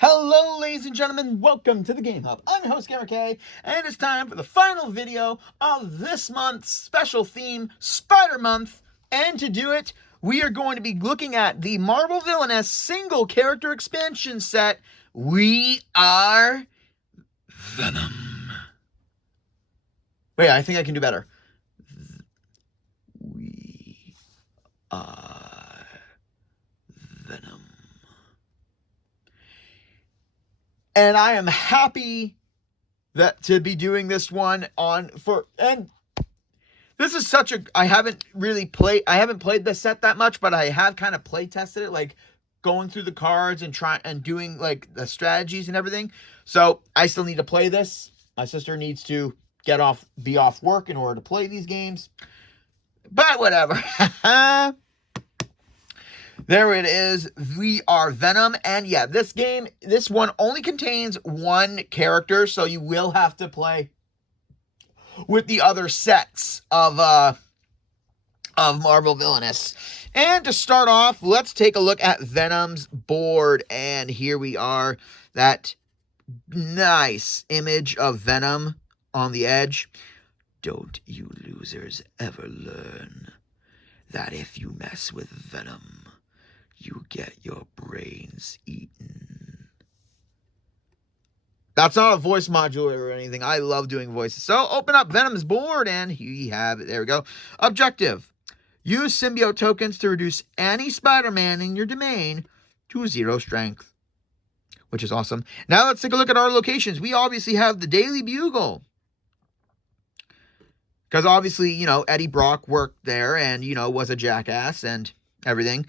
Hello, ladies and gentlemen, welcome to the Game Hub. I'm your host, GamerK, and it's time for the final video of this month's special theme, Spider Month. And to do it, we are going to be looking at the Marvel Villainous single character expansion set, We Are Venom. Wait, I think I can do better. We Are Venom. And I am happy that to be doing this one and this is such a, I haven't played this set that much, but I have kind of play tested it, like going through the cards and doing like the strategies and everything. So I still need to play this. My sister needs to be off work in order to play these games, but whatever. There it is. We Are Venom. And yeah, this one only contains one character, so you will have to play with the other sets of Marvel Villainous. And to start off, let's take a look at Venom's board. And here we are. That nice image of Venom on the edge. Don't you losers ever learn that if you mess with Venom, you get your brains eaten. That's not a voice modulator or anything. I love doing voices. So open up Venom's board and here you have it. There we go. Objective. Use Symbiote tokens to reduce any Spider-Man in your domain to 0 strength. Which is awesome. Now let's take a look at our locations. We obviously have the Daily Bugle. Because obviously, Eddie Brock worked there and, was a jackass and everything.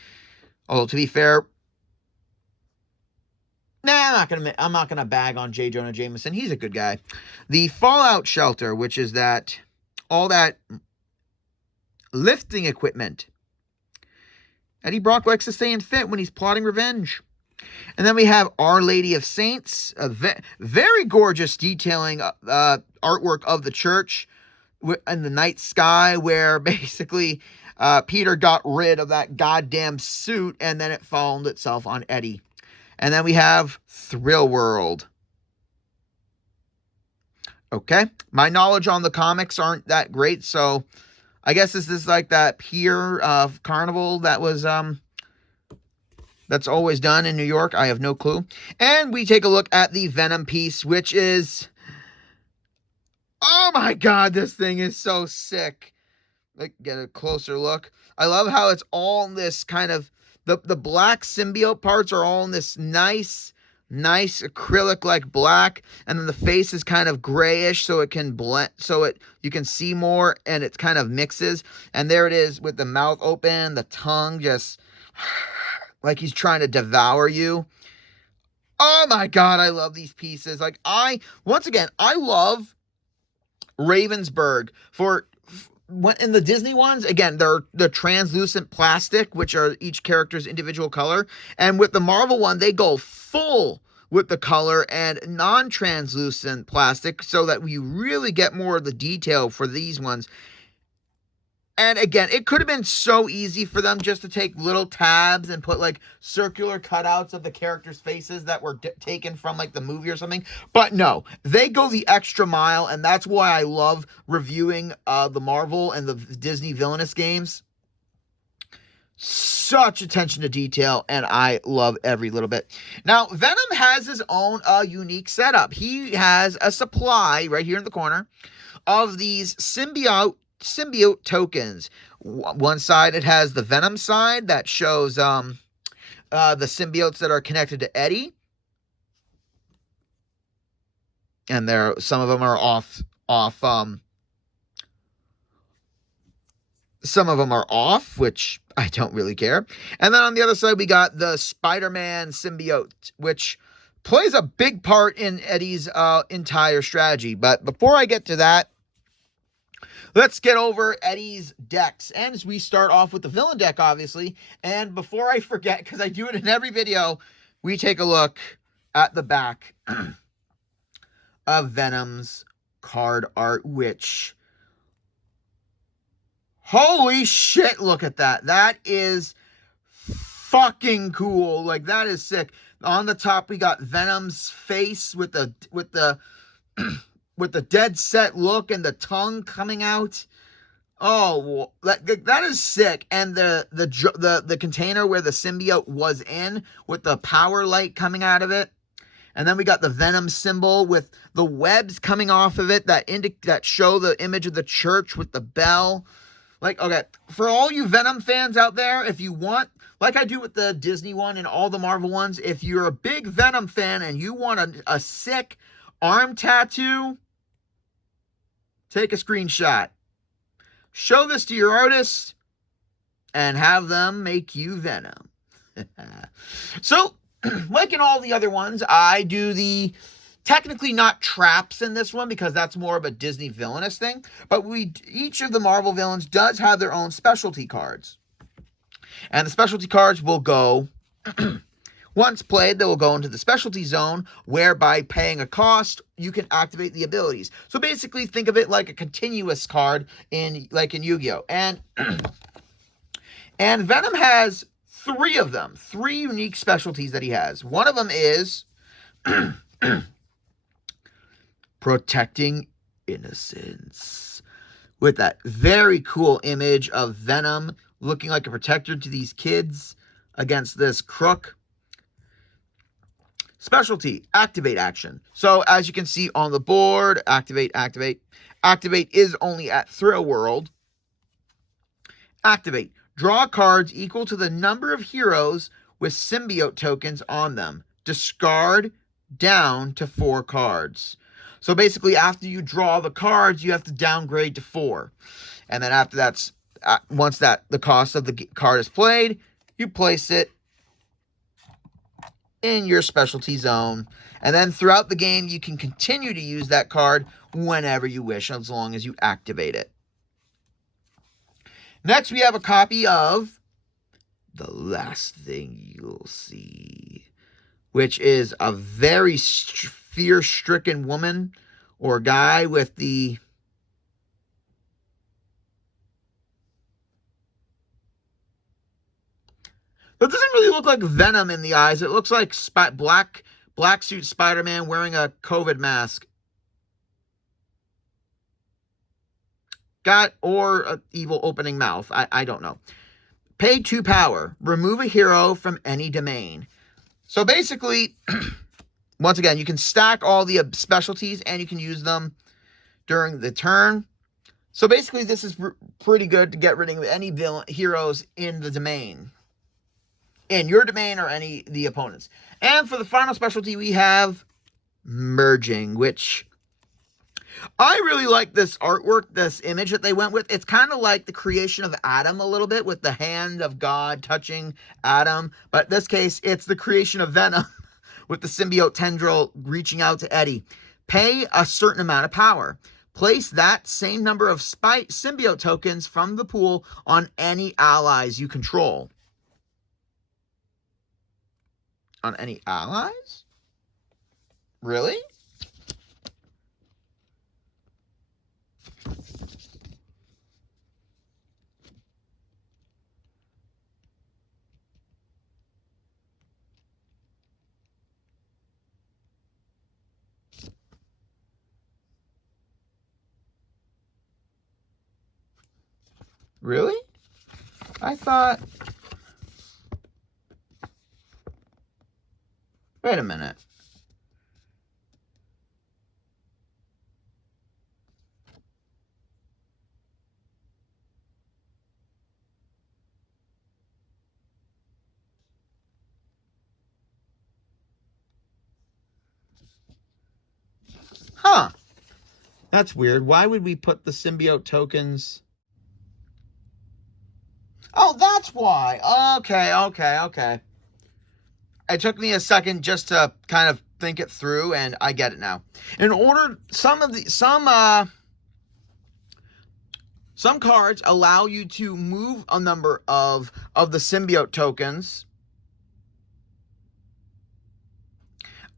Although, to be fair, I'm not gonna bag on J. Jonah Jameson. He's a good guy. The Fallout Shelter, which is all that lifting equipment. Eddie Brock likes to stay fit when he's plotting revenge. And then we have Our Lady of Saints, a very gorgeous detailing artwork of the church in the night sky, where basically Peter got rid of that goddamn suit, and then it found itself on Eddie. And then we have Thrill World. Okay. My knowledge on the comics aren't that great, so I guess this is like that pier carnival that was that's always done in New York. I have no clue. And we take a look at the Venom piece, which is, oh my god, this thing is so sick. Like, get a closer look. I love how it's all in this kind of, the black symbiote parts are all in this nice acrylic like black, and then the face is kind of grayish, so it can blend, you can see more, and it kind of mixes. And there it is with the mouth open, the tongue just like he's trying to devour you. Oh my god, I love these pieces. Like, once again, I love Ravensburg in the Disney ones. Again, they're the translucent plastic, which are each character's individual color. And with the Marvel one, they go full with the color and non-translucent plastic, so that we really get more of the detail for these ones. And again, it could have been so easy for them just to take little tabs and put like circular cutouts of the characters' faces that were taken from like the movie or something. But no, they go the extra mile, and that's why I love reviewing the Marvel and the Disney Villainous games. Such attention to detail, and I love every little bit. Now, Venom has his own unique setup. He has a supply right here in the corner of these Symbiote tokens. One side, it has the Venom side that shows the symbiotes that are connected to Eddie, and some of them are off. Some of them are off, which I don't really care. And then on the other side, we got the Spider-Man symbiote, which plays a big part in Eddie's entire strategy. But before I get to that, let's get over Eddie's decks. And we start off with the villain deck, obviously. And before I forget, because I do it in every video, we take a look at the back of Venom's card art, which, holy shit, look at that. That is fucking cool. Like, that is sick. On the top, we got Venom's face with the with the dead set look and the tongue coming out. Oh, that is sick. And the container where the symbiote was in, with the power light coming out of it. And then we got the Venom symbol with the webs coming off of it that show the image of the church with the bell. Like, okay, for all you Venom fans out there, if you want, like I do with the Disney one and all the Marvel ones, if you're a big Venom fan and you want a sick arm tattoo, take a screenshot. Show this to your artist and have them make you Venom. So, like in all the other ones, I do the technically not traps in this one because that's more of a Disney Villainous thing. But each of the Marvel villains does have their own specialty cards. And the specialty cards will go, once played, they will go into the specialty zone, where by paying a cost, you can activate the abilities. So basically, think of it like a continuous card in Yu-Gi-Oh! And Venom has 3 of them, 3 unique specialties that he has. One of them is protecting innocence, with that very cool image of Venom looking like a protector to these kids against this crook. Specialty, activate action. So as you can see on the board, activate. Activate is only at Thrill World. Activate. Draw cards equal to the number of heroes with symbiote tokens on them. Discard down to 4 cards. So basically, after you draw the cards, you have to downgrade to 4. And then after that's, once the cost of the card is played, you place it in your specialty zone. And then throughout the game, you can continue to use that card whenever you wish, as long as you activate it. Next, we have a copy of The Last Thing You'll See, which is a very fear-stricken woman or guy with the... It doesn't really look like Venom in the eyes. It looks like black suit Spider-Man wearing a COVID mask. Or an evil opening mouth. I don't know. Pay 2 power. Remove a hero from any domain. So basically, once again, you can stack all the specialties and you can use them during the turn. So basically, this is pretty good to get rid of any heroes in the domain. In your domain or the opponents. And for the final specialty, we have merging, which I really like this artwork, this image that they went with. It's kind of like the creation of Adam a little bit, with the hand of God touching Adam. But in this case, it's the creation of Venom with the symbiote tendril reaching out to Eddie. Pay a certain amount of power. Place that same number of symbiote tokens from the pool on any allies you control. On any allies? Really? Really? I thought... Wait a minute. Huh. That's weird. Why would we put the symbiote tokens... Oh, that's why. Okay. It took me a second just to kind of think it through, and I get it now. In order, some cards allow you to move a number of the symbiote tokens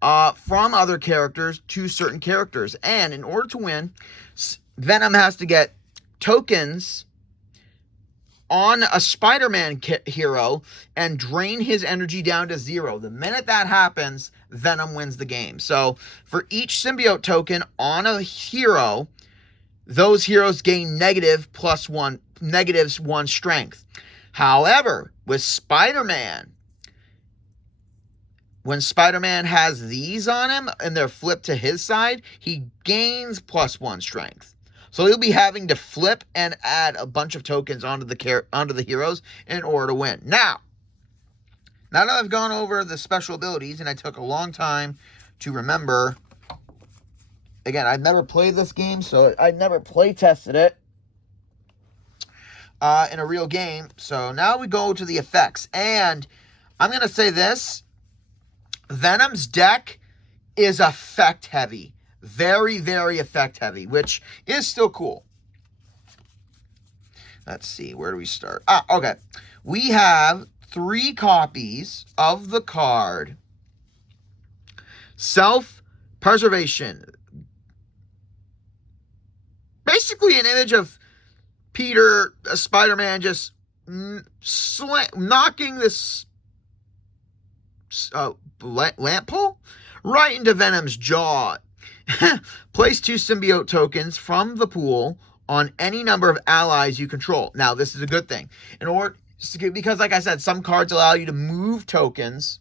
from other characters to certain characters. And in order to win, Venom has to get tokens on a Spider-Man hero and drain his energy down to 0. The minute that happens, Venom wins the game. So for each symbiote token on a hero, those heroes gain -1 strength. However, with Spider-Man, when Spider-Man has these on him and they're flipped to his side, he gains +1 strength. So he'll be having to flip and add a bunch of tokens onto the heroes in order to win. Now that I've gone over the special abilities, and I took a long time to remember. Again, I've never played this game, so I never play tested it in a real game. So now we go to the effects, and I'm going to say this. Venom's deck is effect heavy. Very, very effect heavy, which is still cool. Let's see, where do we start? Okay. We have 3 copies of the card Self-Preservation. Basically an image of Peter, Spider-Man, just knocking this lamp pole right into Venom's jaw. Place 2 symbiote tokens from the pool on any number of allies you control. Now, this is a good thing. Because, like I said, some cards allow you to move tokens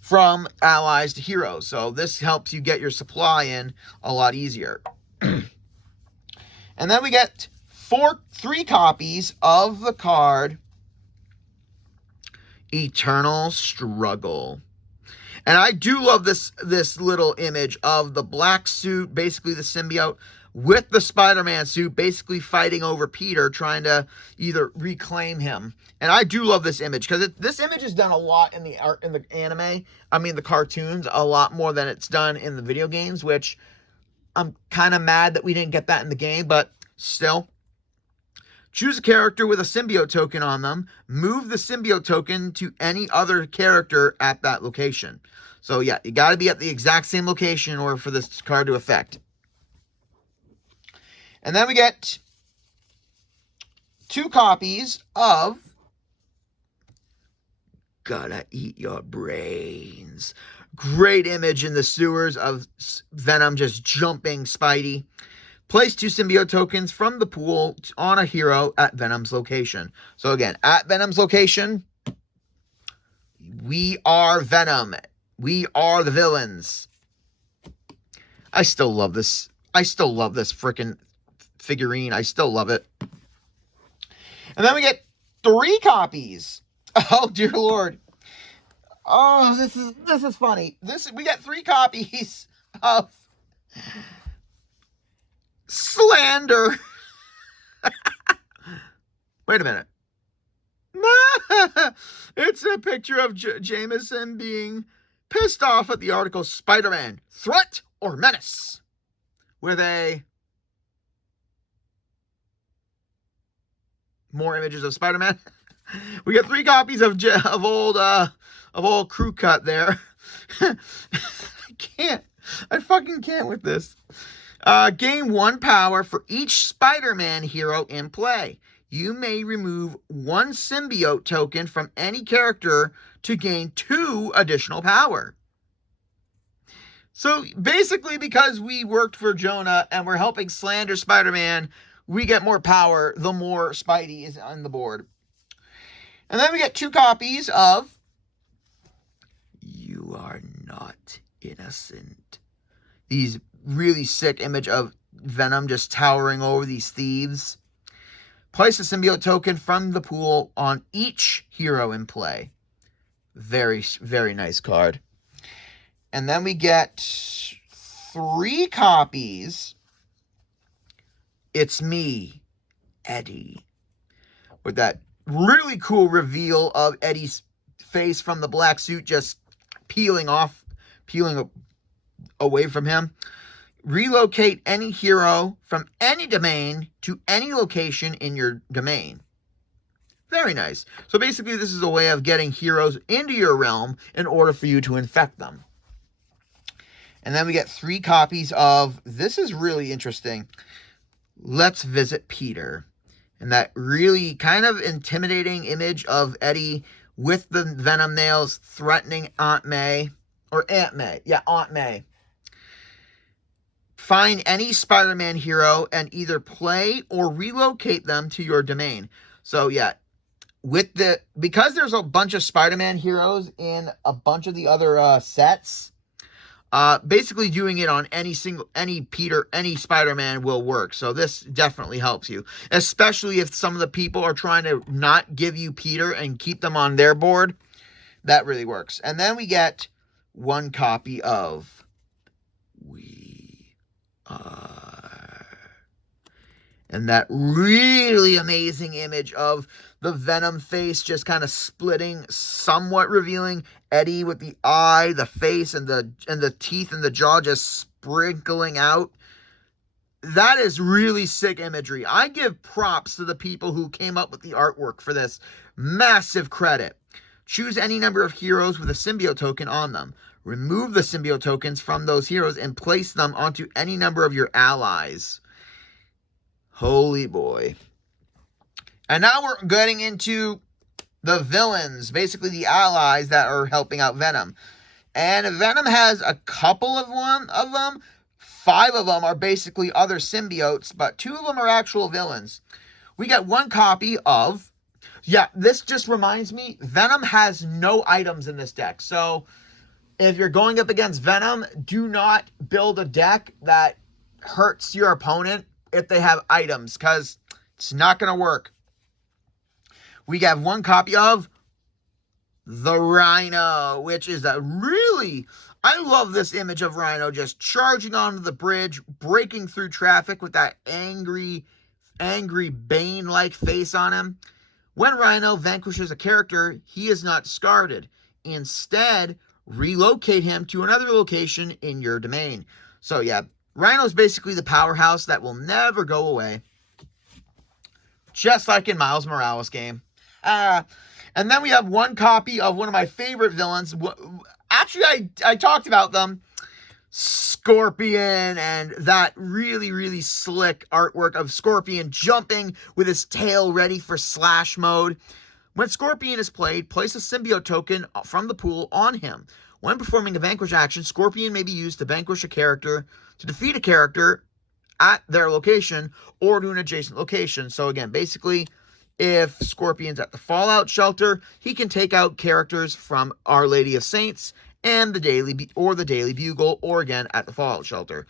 from allies to heroes. So this helps you get your supply in a lot easier. And then we get 3 copies of the card Eternal Struggle. And I do love this little image of the black suit, basically the symbiote, with the Spider-Man suit, basically fighting over Peter, trying to either reclaim him. And I do love this image, because this image is done a lot in the anime. I mean, the cartoons, a lot more than it's done in the video games, which I'm kind of mad that we didn't get that in the game, but still. Choose a character with a symbiote token on them. Move the symbiote token to any other character at that location. So yeah, you got to be at the exact same location in order for this card to affect. And then we get 2 copies of Gotta Eat Your Brains. Great image in the sewers of Venom just jumping Spidey. Place 2 symbiote tokens from the pool on a hero at Venom's location. So again, at Venom's location, we are Venom. We are the villains. I still love this. I still love this freaking figurine. I still love it. And then we get 3 copies. Oh, dear Lord. Oh, this is funny. We get 3 copies of Slander. Wait a minute. It's a picture of Jameson being pissed off at the article Spider-Man, Threat or Menace? With more images of Spider-Man. We get 3 copies of old crew cut there. I fucking can't with this. Gain 1 power for each Spider-Man hero in play. You may remove 1 symbiote token from any character to gain 2 additional power. So basically, because we worked for Jonah and we're helping slander Spider-Man, we get more power the more Spidey is on the board. And then we get 2 copies of You Are Not Innocent. These really sick image of Venom just towering over these thieves. Place a symbiote token from the pool on each hero in play. Very, very nice card. And then we get 3 copies. It's Me, Eddie. With that really cool reveal of Eddie's face from the black suit just peeling away from him. Relocate any hero from any domain to any location in your domain. Very nice. So basically, this is a way of getting heroes into your realm in order for you to infect them. And then we get 3 copies of, this is really interesting, Let's Visit Peter. And that really kind of intimidating image of Eddie with the Venom nails threatening Aunt May. Or Aunt May. Yeah, Aunt May. Find any Spider-Man hero and either play or relocate them to your domain. So yeah, because there's a bunch of Spider-Man heroes in a bunch of the other sets, basically doing it on any Spider-Man will work. So this definitely helps you, especially if some of the people are trying to not give you Peter and keep them on their board. That really works. And then we get one copy of We Are. And that really amazing image of the Venom face just kind of splitting, somewhat revealing Eddie with the eye, the face, and the teeth and the jaw just sprinkling out. That is really sick imagery. I give props to the people who came up with the artwork for this. Massive credit. Choose any number of heroes with a symbiote token on them. Remove the symbiote tokens from those heroes and place them onto any number of your allies. Holy boy. And now we're getting into the villains, basically the allies that are helping out Venom. And Venom has a couple of them. 5 of them are basically other symbiotes, but 2 of them are actual villains. We got one copy of... Yeah, this just reminds me, Venom has no items in this deck. So if you're going up against Venom, do not build a deck that hurts your opponent if they have items, because it's not going to work. We have one copy of the Rhino, which is a really... I love this image of Rhino just charging onto the bridge, breaking through traffic with that angry Bane-like face on him. When Rhino vanquishes a character, he is not discarded. Instead, relocate him to another location in your domain. So yeah, Rhino's basically the powerhouse that will never go away. Just like in Miles Morales' game. And then we have one copy of one of my favorite villains. Actually, I talked about them. Scorpion, and that really, really slick artwork of Scorpion jumping with his tail ready for slash mode. When Scorpion is played, place a symbiote token from the pool on him. When performing a vanquish action, Scorpion may be used to vanquish a character, to defeat a character at their location, or to an adjacent location. So again, basically, if Scorpion's at the Fallout shelter, he can take out characters from Our Lady of Saints and the Daily Bugle, or again at the Fallout shelter.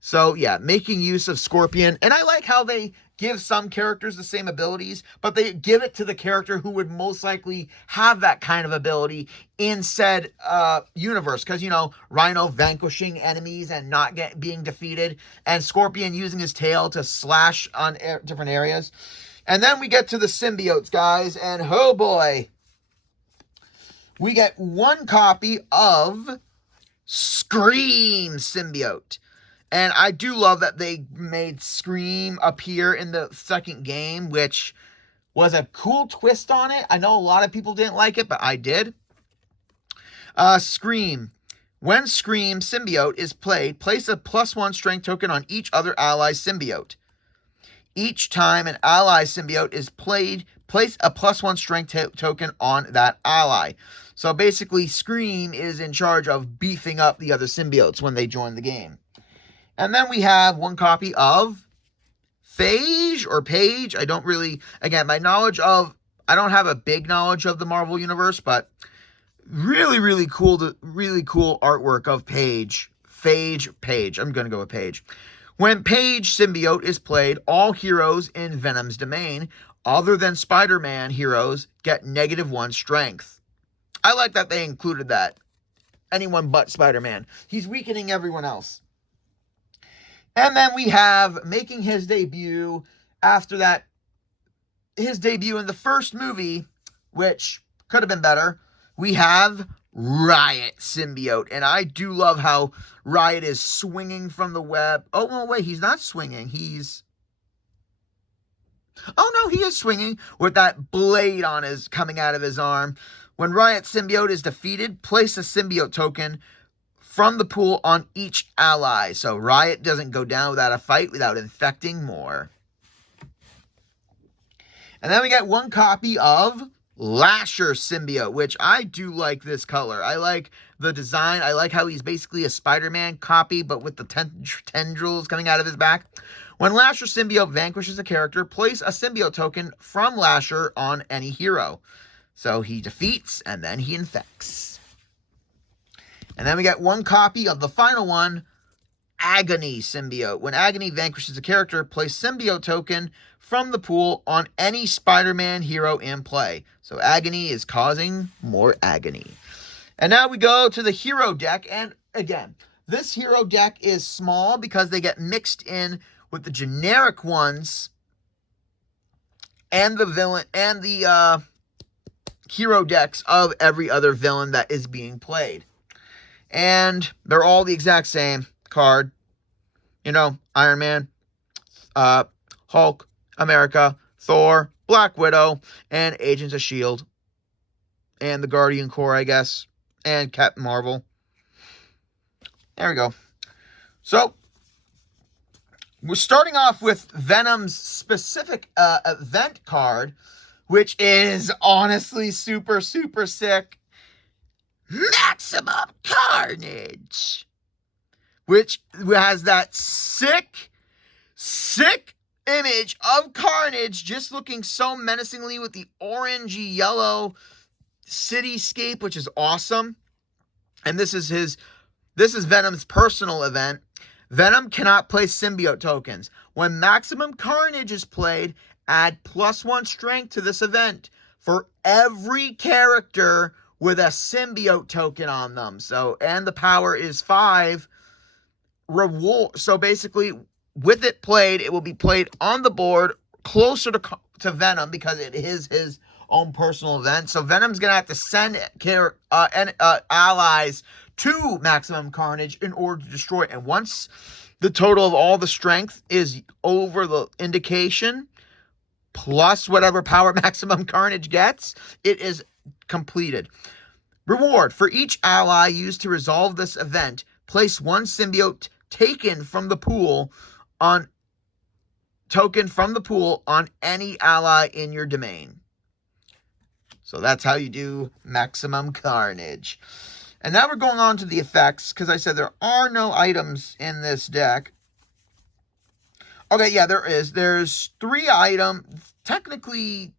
So yeah, making use of Scorpion. And I like how they give some characters the same abilities, but they give it to the character who would most likely have that kind of ability in said universe. Because, you know, Rhino vanquishing enemies and not being defeated, and Scorpion using his tail to slash on different areas. And then we get to the symbiotes, guys, and oh boy, we get one copy of Scream symbiote. And I do love that they made Scream appear in the second game, which was a cool twist on it. I know a lot of people didn't like it, but I did. Scream. When Scream symbiote is played, place a +1 strength token on each other ally's symbiote. Each time an ally symbiote is played, place a +1 strength token on that ally. So basically, Scream is in charge of beefing up the other symbiotes when they join the game. And then we have one copy of Phage or Page. I don't really, again, I don't have a big knowledge of the Marvel Universe, but really cool artwork of Page. Page. I'm going to go with Page. When Page symbiote is played, all heroes in Venom's domain, other than Spider-Man heroes, get -1 strength. I like that they included that. Anyone but Spider-Man. He's weakening everyone else. And then we have, making his debut after that, his debut in the first movie, which could have been better, we have Riot symbiote. And I do love how Riot is swinging from the web. Oh, no, wait, he's not swinging. Oh, no, he is swinging with that blade coming out of his arm. When Riot symbiote is defeated, place a symbiote token from the pool on each ally. So Riot doesn't go down without a fight without infecting more. And then we get one copy of Lasher Symbiote, which I do like this color. I like the design. I like how he's basically a Spider-Man copy, but with the tendrils coming out of his back. When Lasher Symbiote vanquishes a character, place a Symbiote token from Lasher on any hero. So he defeats, and then he infects. And then we get one copy of the final one, Agony Symbiote. When Agony vanquishes a character, place Symbiote token from the pool on any Spider-Man hero in play. So Agony is causing more agony. And now we go to the hero deck. And again, this hero deck is small because they get mixed in with the generic ones and the villain and the hero decks of every other villain that is being played. And they're all the exact same card. You know, Iron Man, Hulk, America, Thor, Black Widow, and Agents of S.H.I.E.L.D. And the Guardian Corps, I guess. And Captain Marvel. There we go. So, we're starting off with Venom's specific event card, which is honestly super, super sick. Maximum Carnage, which has that sick image of Carnage just looking so menacingly with the orangey yellow cityscape, which is awesome. And this is Venom's personal event. Venom cannot play symbiote tokens. When Maximum Carnage is played, add +1 strength to this event for every character with a symbiote token on them. So, and the power is 5. Reward. So basically, with it played, it will be played on the board closer to Venom because it is his own personal event. So Venom's gonna have to send allies to Maximum Carnage in order to destroy it. And once the total of all the strength is over the indication, plus whatever power Maximum Carnage gets, it is completed. Reward. For each ally used to resolve this event, place 1 symbiote taken from the pool on any ally in your domain. So that's how you do Maximum Carnage. And now we're going on to the effects, because I said there are no items in this deck. Okay, yeah, there is. There's 3 items. Technically,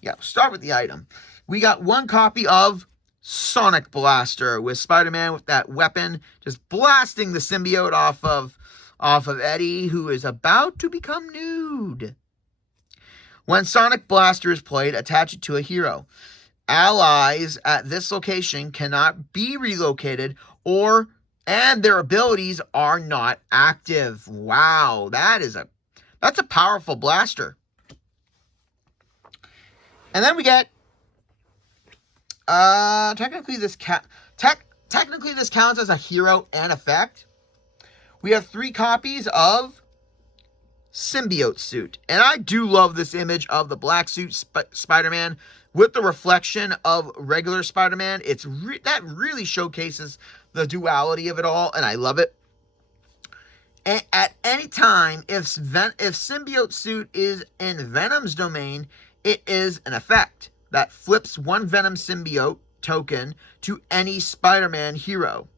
yeah, start with the item. We got 1 copy of Sonic Blaster with Spider-Man with that weapon just blasting the symbiote off of Eddie, who is about to become nude. When Sonic Blaster is played, attach it to a hero. Allies at this location cannot be relocated and their abilities are not active. Wow, that's a powerful blaster. And then we get technically this counts as a hero and effect. We have 3 copies of Symbiote Suit. And I do love this image of the black suit Spider-Man with the reflection of regular Spider-Man. That really showcases the duality of it all, and I love it. And at any time, if Symbiote Suit is in Venom's domain, it is an effect that flips 1 Venom Symbiote token to any Spider-Man hero.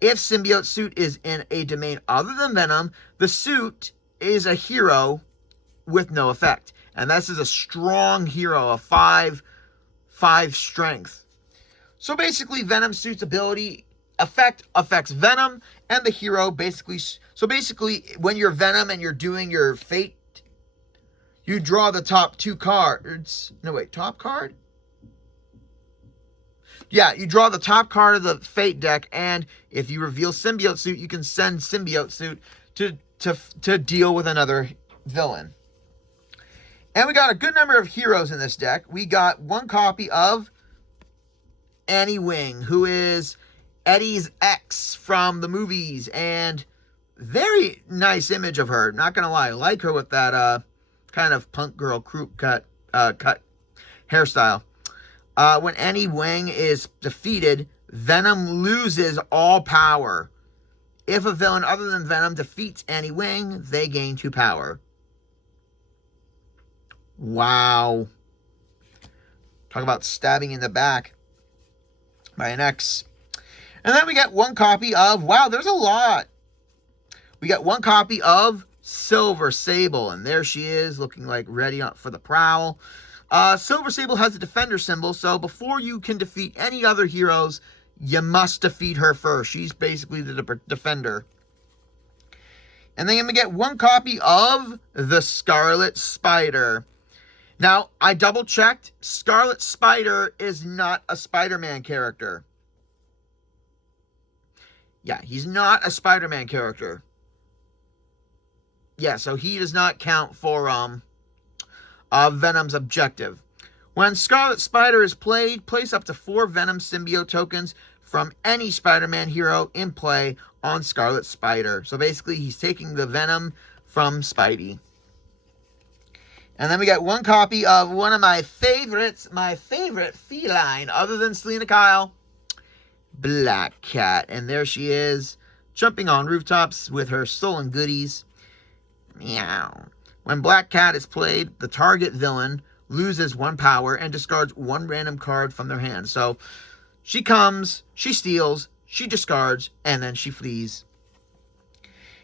If Symbiote Suit is in a domain other than Venom, the suit is a hero with no effect. And this is a strong hero, a 5 strength. So basically, Venom Suit's ability affects Venom and the hero basically. So basically, when you're Venom and you're doing your fate, you draw the top 2 cards. No, wait, top card? Yeah, you draw the top card of the Fate deck, and if you reveal Symbiote Suit, you can send Symbiote Suit to deal with another villain. And we got a good number of heroes in this deck. We got 1 copy of Annie Wing, who is Eddie's ex from the movies, and very nice image of her. Not gonna lie, I like her with that kind of punk girl crew cut hairstyle. When Annie Wing is defeated, Venom loses all power. If a villain other than Venom defeats Annie Wing, they gain 2 power. Wow. Talk about stabbing in the back by an X. And then we get one copy of, wow, there's a lot. We got one copy of Silver Sable, and there she is, looking like ready for the prowl. Silver Sable has a defender symbol, so before you can defeat any other heroes, you must defeat her first. She's basically the defender. And then I'm going to get one copy of the Scarlet Spider. Now, I double-checked. Scarlet Spider is not a Spider-Man character. Yeah, he's not a Spider-Man character. Yeah, so he does not count for Venom's objective. When Scarlet Spider is played, place up to 4 Venom Symbiote tokens from any Spider-Man hero in play on Scarlet Spider. So basically, he's taking the Venom from Spidey. And then we got one copy of one of my favorites, my favorite feline, other than Selena Kyle, Black Cat. And there she is, jumping on rooftops with her stolen goodies. Meow. When Black Cat is played, the target villain loses 1 power and discards 1 random card from their hand. So she comes, she steals, she discards, and then she flees.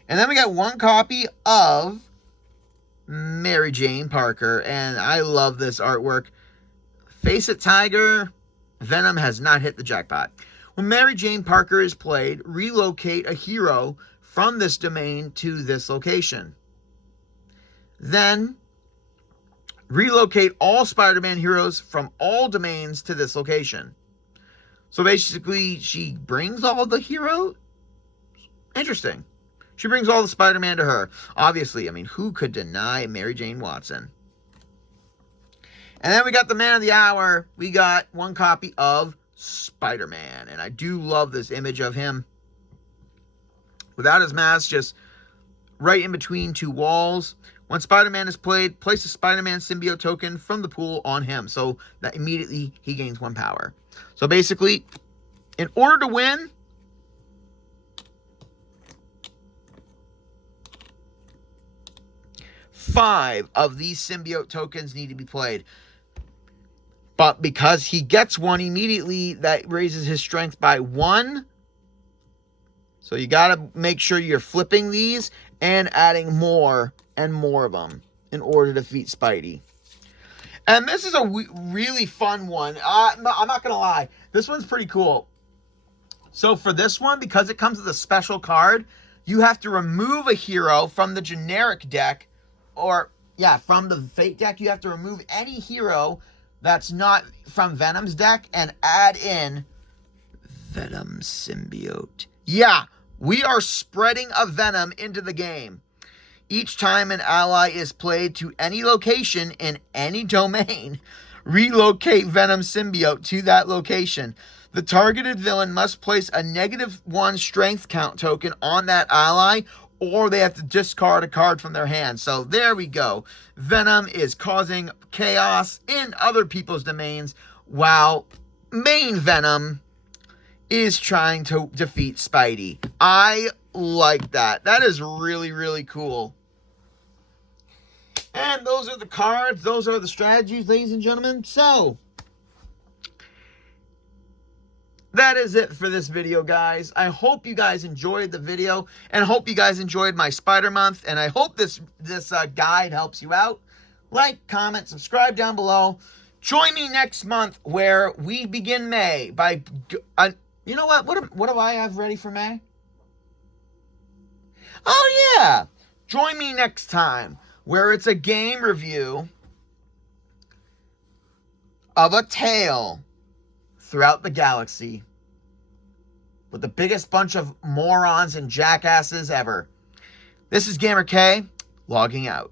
And then we got one copy of Mary Jane Parker, and I love this artwork. Face it, Tiger. Venom has not hit the jackpot. When Mary Jane Parker is played, relocate a hero from this domain to this location. Then, relocate all Spider-Man heroes from all domains to this location. So basically, she brings all the heroes? Interesting. She brings all the Spider-Man to her. Obviously, I mean, who could deny Mary Jane Watson? And then we got the man of the hour. We got one copy of Spider-Man. And I do love this image of him. Without his mask, just right in between 2 walls. When Spider-Man is played, place a Spider-Man Symbiote token from the pool on him. So that immediately he gains 1 power. So basically, in order to win, five of these symbiote tokens need to be played. But because he gets 1 immediately, that raises his strength by 1. So you got to make sure you're flipping these and adding more and more of them in order to defeat Spidey. And this is a really fun one. I'm not going to lie. This one's pretty cool. So for this one, because it comes with a special card, you have to remove a hero from the generic deck. Or, yeah, from the Fate deck. You have to remove any hero that's not from Venom's deck and add in Venom Symbiote. Yeah, we are spreading a Venom into the game. Each time an ally is played to any location in any domain, relocate Venom Symbiote to that location. The targeted villain must place a -1 strength count token on that ally, or they have to discard a card from their hand. So there we go. Venom is causing chaos in other people's domains, while main Venom is trying to defeat Spidey. I like that. That is really, really cool. And those are the cards. Those are the strategies, ladies and gentlemen. So that is it for this video, guys. I hope you guys enjoyed the video, and hope you guys enjoyed my Spider Month, and I hope this guide helps you out. Like, comment, subscribe down below. Join me next month where we begin May by... you know what? What do I have ready for May? Oh, yeah. Join me next time where it's a game review of a tale throughout the galaxy with the biggest bunch of morons and jackasses ever. This is GamerK, logging out.